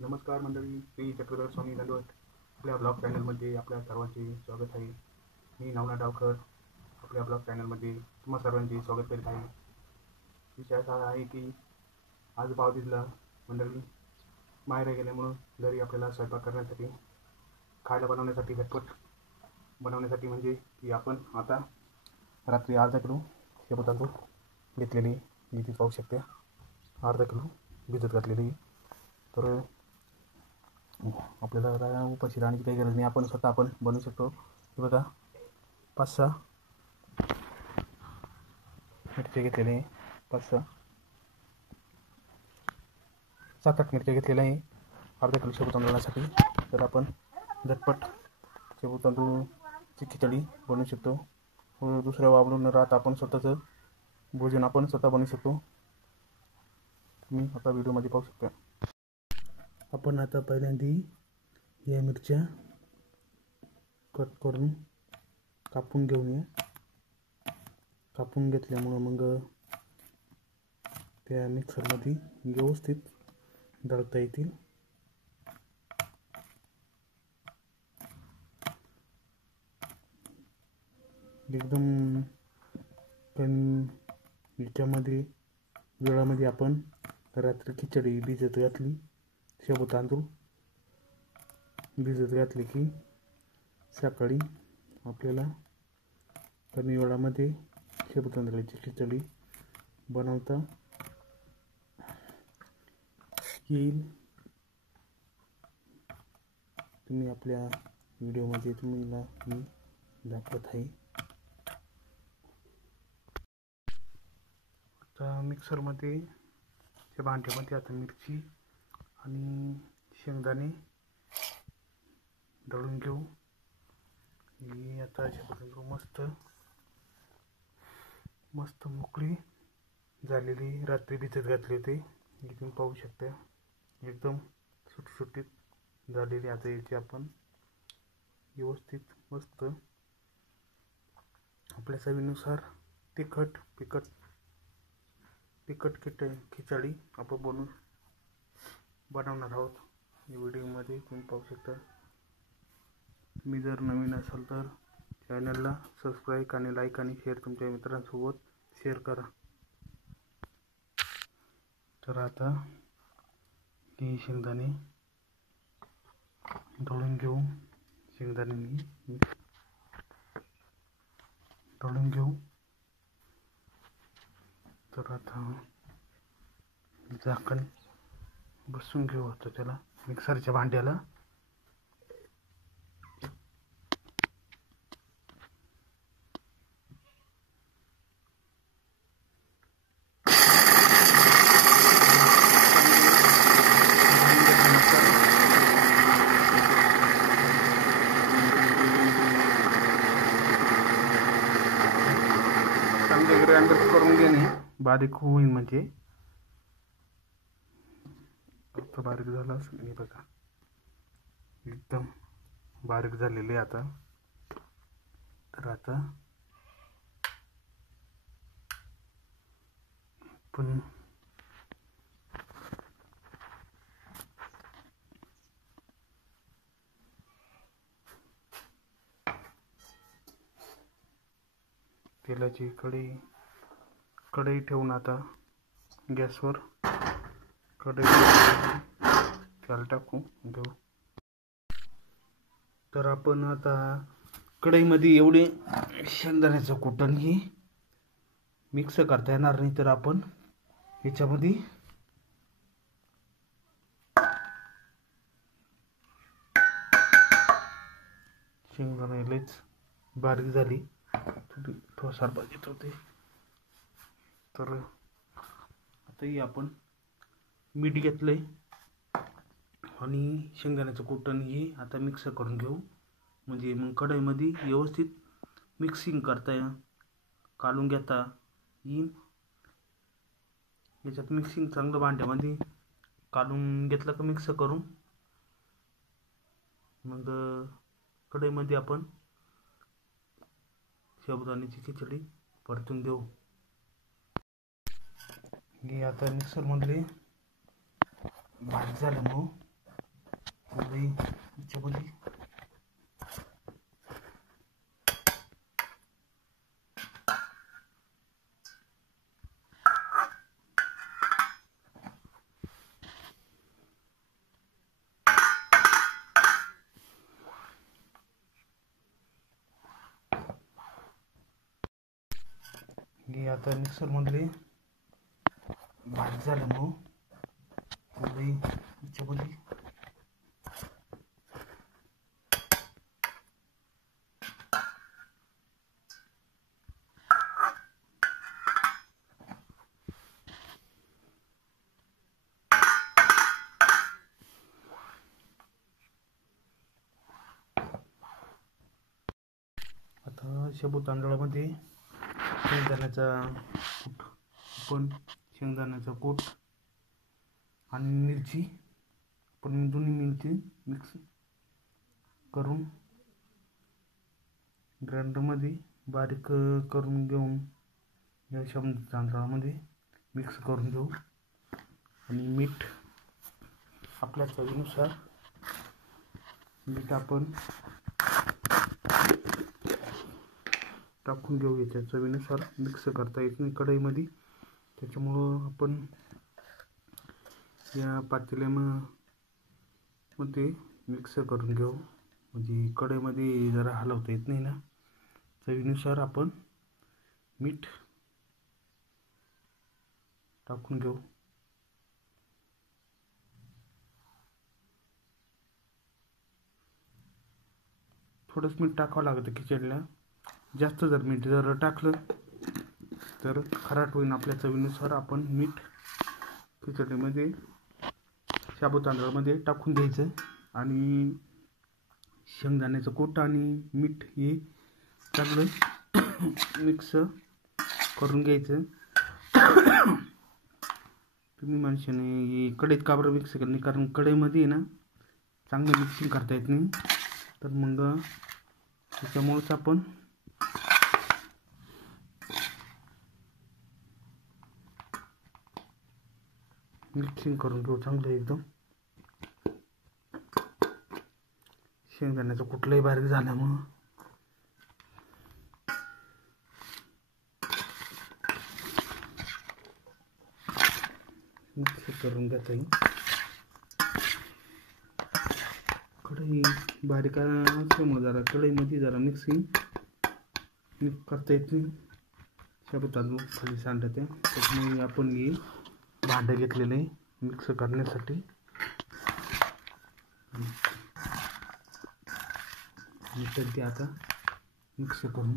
नमस्कार मंडळी, मी चक्रधर स्वामी दंडवत. आपल्या ब्लॉग चॅनलमध्ये आपल्या सर्वांचे स्वागत आहे. मी नवनाथ डावकर आपल्या ब्लॉग चॅनलमध्ये तुम्हा सर्वांचे स्वागत करीत आहे. विषय असा आहे की आज भावतीतला मंडळी माहेर गेल्यामुळं घरी आपल्याला स्वयंपाक करण्यासाठी खायला बनवण्यासाठी झटपट बनवण्यासाठी म्हणजे की आपण आता रात्री अर्धा किलो शेपू तांदूळ घेतलेली इथे पाहू शकते. अर्धा किलो भिजत घातलेली. तर आपल्याला आता उपाशी राहण्याची काही गरज नाही, आपण स्वतः आपण बनवू शकतो. हे बघा 5-6 मिरच्या घेतलेले, 5-6 7-8 मिरच्या घेतलेल्या आहे अर्धा किलो शेपू तांदूळासाठी. तर आपण झटपट शेपू तांदूळची खिचडी बनवू शकतो. दुसऱ्या वापरून न राहता आपण स्वतःचं भोजन आपण स्वतः बनवू शकतो. तुम्ही आता व्हिडिओमध्ये पाहू शकता. आपण आता पहिल्यांदा या मिरच्या कट करून कापून घेऊया. कापून घेतल्यामुळं मग त्या मिक्सरमध्ये व्यवस्थित दळता येतील. एकदम कमी याच्यामध्ये वेळामध्ये आपण रात्री खिचडी भिजत घातली, शेपू तांदूळ भिजत घातले की सकाळी आपल्याला कमी वेळामध्ये शेपू तांदळाची खिचडी बनवता येईल. तुम्ही आपल्या व्हिडिओमध्ये तुम्हाला मी दाखवत आहे. आता मिक्सरमध्ये त्या भांड्यामध्ये आता मिरची आणि शेंगदाणे दळून घेऊ. ही आता शेपू मस्त मोकळी झालेली रात्री भिजत घातले होते. इथून पाहू शकता एकदम सुटसुटीत झालेली. आता याची आपण व्यवस्थित मस्त आपल्या चवीनुसार तिखट खिचडी आपण बनवणार आहोत. व्हिडिओमध्ये तुम्ही पाहू शकता. तुम्ही जर नवीन असाल तर चॅनलला सबस्क्राईब आणि लाईक आणि शेअर तुमच्या मित्रांसोबत शेअर करा. तर आता ही शेंगदाणे दळून घेऊ. शेंगदाणे दळून घेऊ. तर आता झाकण बसून घेऊ आता त्याला मिक्सरच्या भांड्याला. चांगले ग्राइंडर करून घेणे, बारीक होईल म्हणजे. आता बारीक झाला असेल, हे बघा एकदम बारीक झालेले आता. तर आता पण तेलाची कढई ठेवून आता गॅसवर कढई तेल टाकू घेऊ. तर आपण आता कढईमध्ये एवढे शेंगदाण्याचं कुटण ही मिक्स करता येणार नाही, तर आपण याच्यामध्ये शेंगदाणे लईच बारीक झाली, ठोसार पाहिजेत होते. तर आताही आपण मीठ घेतलंय आणि शेंगदाण्याचं कुटण ही आता मिक्स करून घेऊ. म्हणजे मग कढईमध्ये व्यवस्थित मिक्सिंग काढून घेता येईल. याच्यात मिक्सिंग चांगलं भांड्यामध्ये काढून घेतलं का मिक्स करून मग कढईमध्ये आपण साबुदाण्याची खिचडी परतून देऊ. हे आता मिक्सरमधले बारीक झाल्यामुळं याच्यामध्ये हे आता मिक्सरमधले भात झाल्यामुळं याच्यामध्ये आता शाबू तांदळामध्ये शेंगदाण्याचा कूट, आपण शेंगदाण्याचा कूट आणि मिरची पण दोन्ही मिरची मिक्स करून ग्राइंडरमध्ये बारीक करून घेऊन या शाबू तांदळामध्ये मिक्स करून घेऊ आणि मीठ आपल्या चवीनुसार मीठ आपण टाकून घेऊ. याच्या चवीनुसार मिक्स करता येत नाही कढईमध्ये, त्याच्यामुळं आपण या पातेल्यामध्ये मिक्स करून घेऊ. म्हणजे कढईमध्ये जरा हलवता येत नाही ना, चवीनुसार आपण मीठ टाकून घेऊ. थोडंच मीठ टाकावं लागतं खिचडीला. जास्त जर मीठ जर टाकलं तर खारट होईल. आपल्या चवीनुसार आपण मीठ खिचडीमध्ये शाबू तांदळामध्ये टाकून द्यायचं आणि शेंगदाण्याचं कूट आणि मीठ हे चांगलं मिक्स करून घ्यायचं. तुम्ही माणसाने कढईत का बरं मिक्स करणे, कारण कढईमध्ये ना चांगलं मिक्सिंग करता येत नाही, तर मग त्याच्यामुळेच आपण मिक्सिंग करून घेऊ चांगलं एकदम. शेंगदाण्याचं कुठलंही बारीक झाल्यामुळं मिक्स करून घेता येईल. कढई बारीक असल्यामुळे जरा कढईमध्ये जरा मिक्सिंग करता येत नाही. शाबू तांदूळ खाली सांडते, त्याच्यामुळे आपण हे भांडं घेतलेलं आहे मिक्स करण्यासाठी. नंतर ते आता मिक्स करून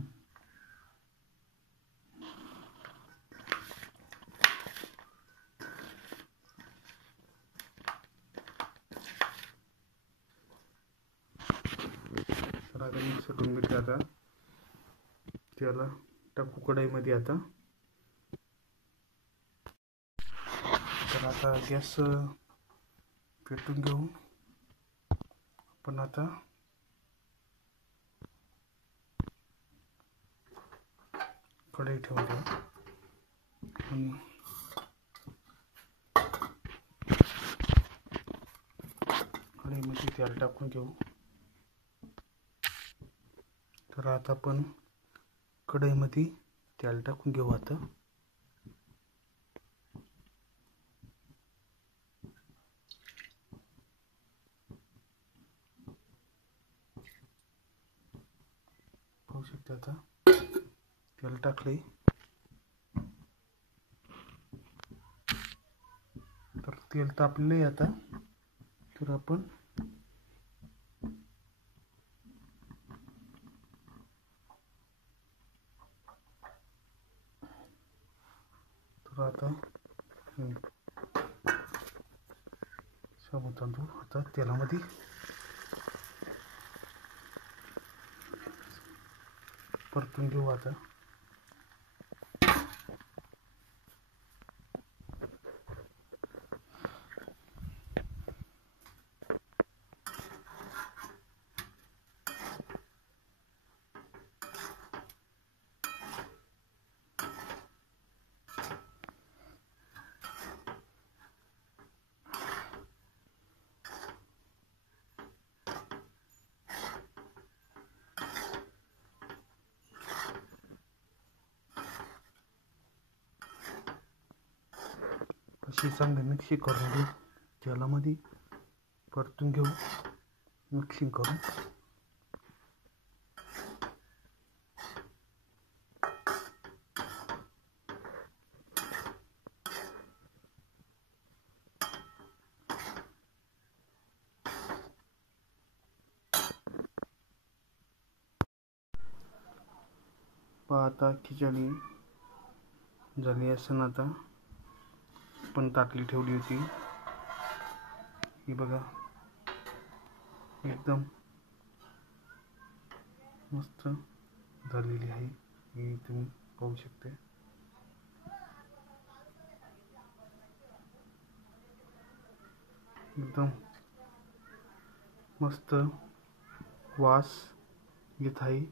तर आता मिक्स करून घेतलं. आता त्याला टाकू कढईमध्ये. आता तर आता गॅस पेटून घेऊ. आपण आता कढई ठेवून देऊ आणि कढईमध्ये तेल टाकून घेऊ. तर आता आपण कढईमध्ये तेल टाकून घेऊ. आता पाहू शकता, आता तेल टाकले. तर तेल तापले आता. तर आपण आता शाबू तांदूळ आता तेलामध्ये परतून घेऊ. आता अशी चांगली मिक्सिंग करून घेऊ. तेलामध्ये परतून घेऊ मिक्सिंग करून. आता खिचडी झाली असेल. आता पण ताटली ठेवली होती ही बघा, एकदम मस्त झालेली आहे. ही तुम्ही पाहू शकता. एकदम मस्त वास येत आहे.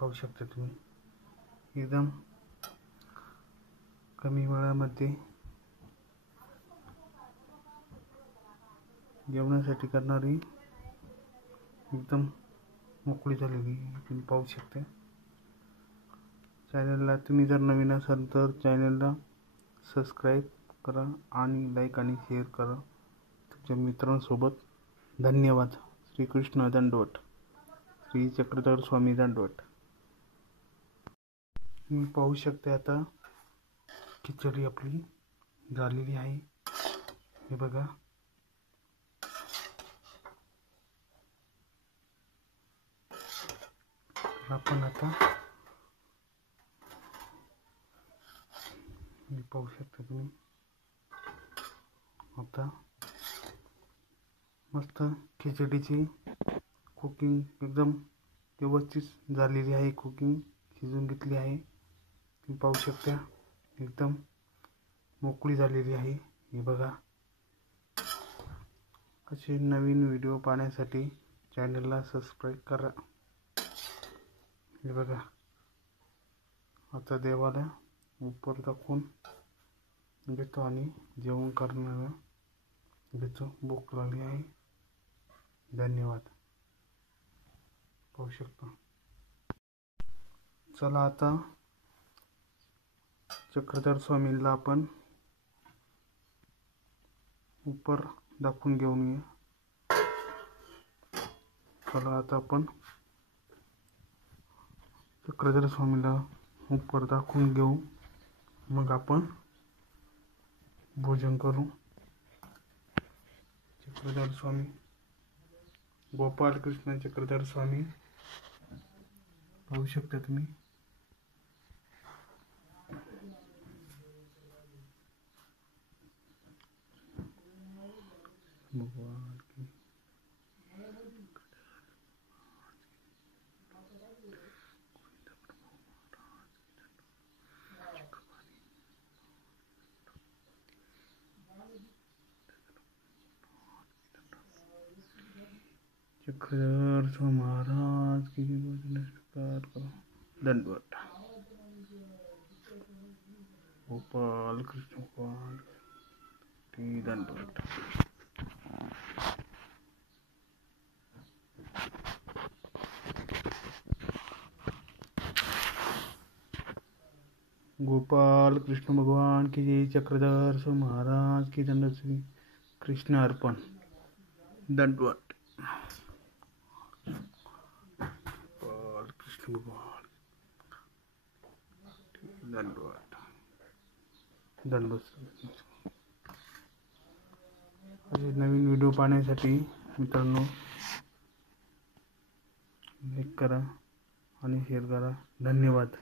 पाहू शकता तुम्ही. एकदम कमी वेळामध्ये जेवणासाठी करणारी एकदम मोकळी झालेली तुम्ही पाहू शकता. चॅनलला तुम्ही जर नवीन असाल तर चॅनलला सबस्क्राईब करा आणि लाईक आणि शेअर करा तुमच्या मित्रांसोबत. धन्यवाद. श्रीकृष्ण दंडवत. श्री चक्रधर स्वामी दंडवत. तुम्ही पाहू शकता आता खिचडी आपली झालेली आहे. हे बघा, आपण आता पाहू शकता तुम्ही. आता मस्त खिचडीची कुकिंग एकदम व्यवस्थित झालेली आहे. कुकिंग शिजून घेतली आहे. तुम्ही पाहू शकता एकदम मोकळी झालेली आहे. हे बघा, असे नवीन व्हिडिओ पाहण्यासाठी चॅनलला सबस्क्राईब करा. हे बघा, आता देवाला उपर दाखवून घेतो आणि जेवण करणारा घेतो. भूक लागली आहे. धन्यवाद. पाहू शकता. चला आता चक्रधर स्वामींना आपण उपर दाखवून घेऊन ये. चला आता आपण चक्रधर स्वामीला उपर दाखवून घेऊ. मग आपण भोजन करू. चक्रधर स्वामी, गोपाल कृष्ण चक्रधर स्वामी पाहू शकता तुम्ही. भगवान की चक्रधर महाराज की नमस्कार करो. दंडवत. गोपाल कृष्ण भगवान की दंडवत. गोपाल कृष्ण भगवान की जय. चक्रधर महाराज की दंडवत. श्री कृष्ण अर्पण. दंडवत. गोपाल कृष्ण भगवान दंडवत. दंडवत. असे नवीन व्हिडिओ पाहण्यासाठी मित्रांनो लाईक करा आणि शेअर करा. धन्यवाद.